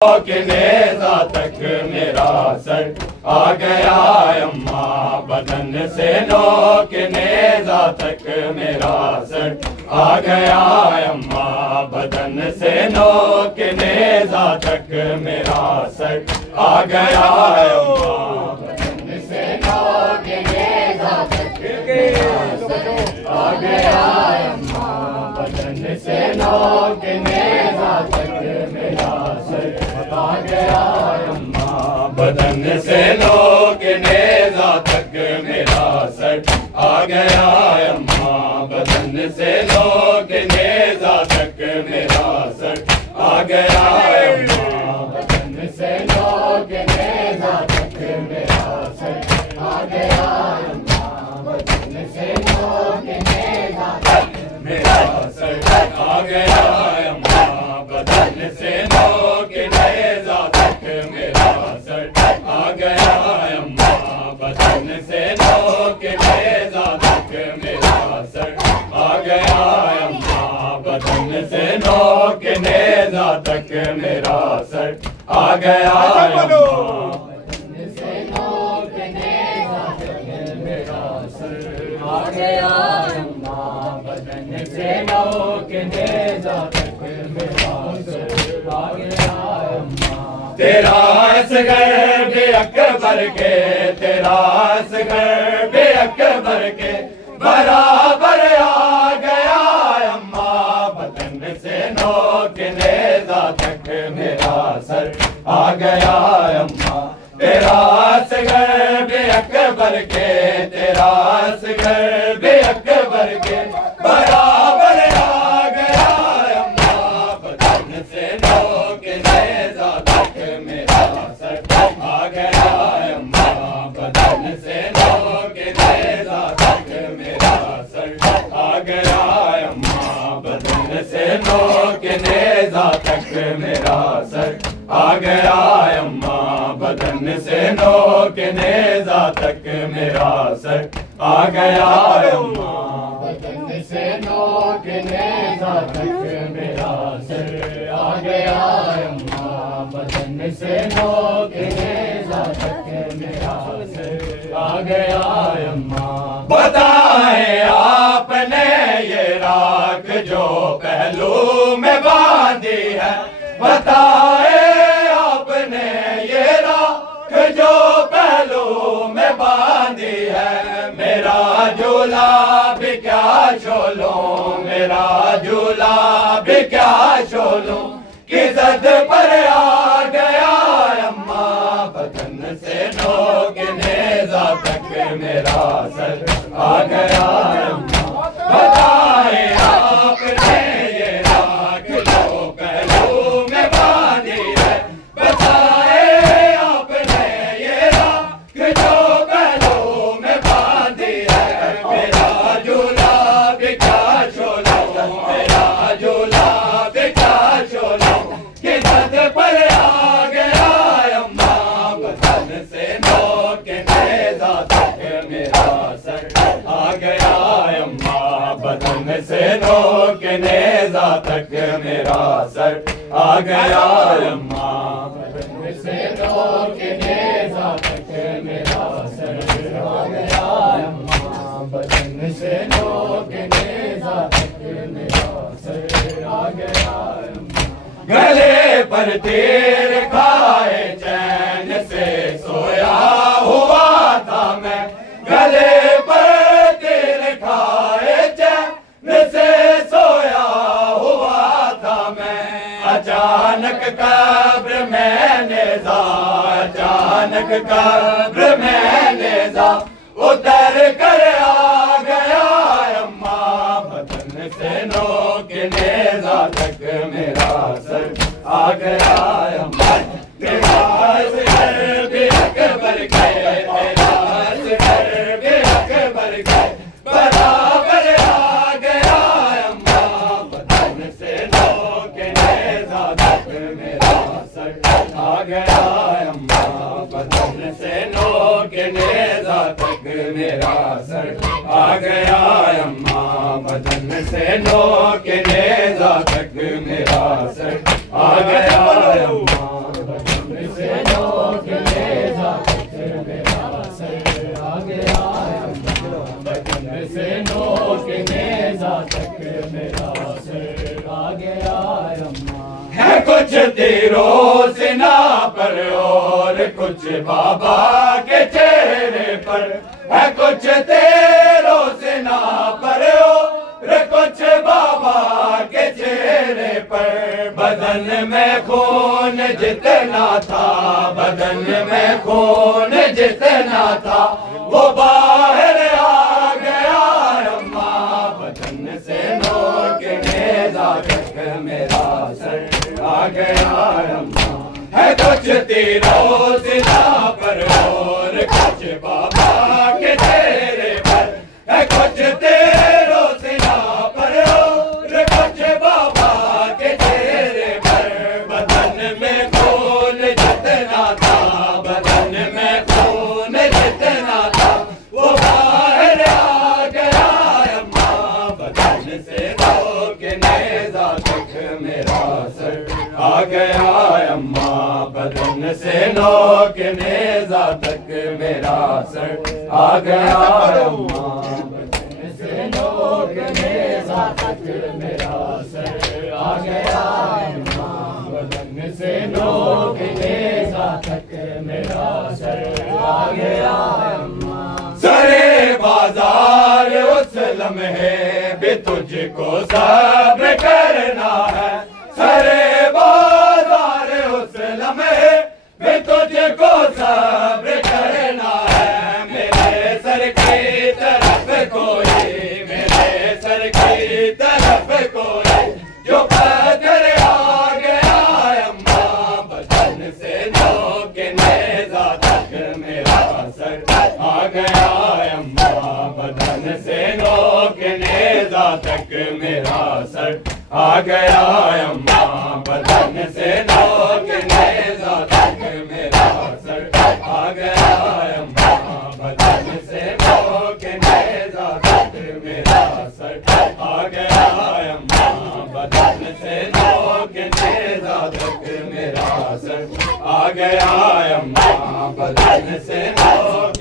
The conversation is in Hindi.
के नेज़ा तक मेरा सर आ गया अम्मा, बदन से नो के नेज़ा तक मेरा सर आ गया अम्मा, बदन से नो के नेज़ा तक मेरा सर आ गया अम्मा, बदन से नो के नेज़ा तक मेरा सर आ गया अम्मा, बदन से नो के नेज़ा तक मेरा सर आ गया अम्मा, बदन से नो के नेज़ा तक मेरा सर आ गया अम्मा, बदन से नो के नेज़ा तक मेरा सर आ गया अम्मा, बदन से नो के नेज़ा तक मेरा सर आ गया अम्मा, बदन से नो के नेज़ा तक मेरा सर आ गया अम्मा, बदन से नो के नेज़ा तक मेरा सर आ गया अम्मा, बदन से नो के नेज़ा तक मेरा सर आ गया अम्मा, बदन से नो के नेज़ा तक मेरा सर आ गया अम्मा, बदन से नो के नेज़ा तक मेरा सर आ गया अम्मा, बदन से नो के नेज़ा तक मेरा सर आ गया अम्मा, तेरा असगर बे अकबर के, तेरा असगर बे अकबर के बराबर आ गया अम्मा, बदन से नो के नेज़ा तक मेरा सर आ गया अम्मा, तेरा असगर बे अकबर के, तेरा असगर बे अकबर के बराबर आ गया अम्मा, बदन से नो के नेज़ा तक मेरा सर आ गया अम्मा, बदन से नो के नेज़ा तक मेरा सर आ गया अम्मा, बदन से नो के नेज़ा तक मेरा सर आ गया अम्मा, बदन से नो के नेज़ा तक मेरा सर आ गया अम्मा, बदन से नो के नेज़ा तक मेरा सर आ गया अम्मा, बदन से नो के नेज़ा तक मेरा सर आ गया अम्मा, बताएं आपने ये राख जो पहलू में बांधी है, बताए आपने ये राख जो पहलू में बांधी है, मेरा झूला भी क्या छोलूं, मेरा झूला भी क्या छोलूं, कि ज़द पर आ गया अम्मा, बदन से नो के नेज़ा तक मेरा सर आ गया अम्मा, बताए आपने ये राख जो पहलू में बांधी है, बताए आपने ये राख जो पहलू में बांधी है, मेरा झूला भी क्या छोलूं, मेरा झूला भी क्या छोलूं, कि ज़द पर आ गया अम्मा, बदन से नो के नेज़ा तक मेरा सर आ गया अम्मा, बदन से नो के नेज़ा तक मेरा सर आ गया अम्मा, बदन से नो के नेज़ा तक मेरा सर आ गया अम्मा, बदन से नो के नेज़ा तक मेरा सर आ गया अम्मा, गले पर तीर खाए चैन से सोया हुआ था मैं, गले पर तीर खाए चैन से सोया हुआ था मैं, अचानक कब्र में नेज़ा, अचानक कब्र में नेज़ा उतर कर आ गया अम्मा, बदन से नो के नेज़ा तक मेरा सर आ गया अम्मा, तेरा असगर बे अकबर के, तेरा असगर बे अकबर के बराबर आ गया अम्मा, बदन से नो के नेज़ा तक मेरा सर आ गया अम्मा, बदन से नो के नेज़ा तक मेरा सर आ गया अम्मा, बदन से नो के नेज़ा तक मेरा सर आ गया अम्मा। तीरों सिना पर और कुछ बाबा के चेहरे पर है, कुछ तीरों सिना पर और कुछ बाबा के चेहरे पर। बदन में खून जितना था, बदन में खून जितना था वो बाहर आ गया अम्मा, बदन से नोक नेज़ा तक मेरा सर आ गया अम्मा। है कुछ तीरों सिना पर और कुछ बाबा के चेहरे पर, है कुछ तीरों सिना पर और कुछ बाबा के चेहरे पर। बदन में खून जितना था, बदन में खून जितना था वो बाहर आ गया अम्मा, बदन से नोक नेज़ा तक मेरा सर आ गया अम्मा, बदन से नोक नेज़ा तक मेरा सर आ गया अम्मा, बदन से नोक नेज़ा तक मेरा सर आ गया अम्मा, बदन से नोक नेज़ा तक मेरा सर आ गया अम्मा। सरे बाजार उस लम्हे भी तुझको सब्र करना है, सरे बाजार उस लम्हे भी तुझको सब्र करना है। मेरे सर की तरफ कोई, मेरे सर की तरफ कोई जो पत्थर आ गया अम्मा, बदन से नोक नेज़ा तक मेरा सर आ गया अम्मा, बदन से नोक नेज़ा तक मेरा सर आ गया अम्मा, बदन से नोक नेज़ा तक मेरा सर आ गया अम्मा, बदन से नोक नेज़ा तक मेरा सर आ गया अम्मा, बदन से नोक नेज़ा तक मेरा सर आ गया अम्मा, बदन से नोक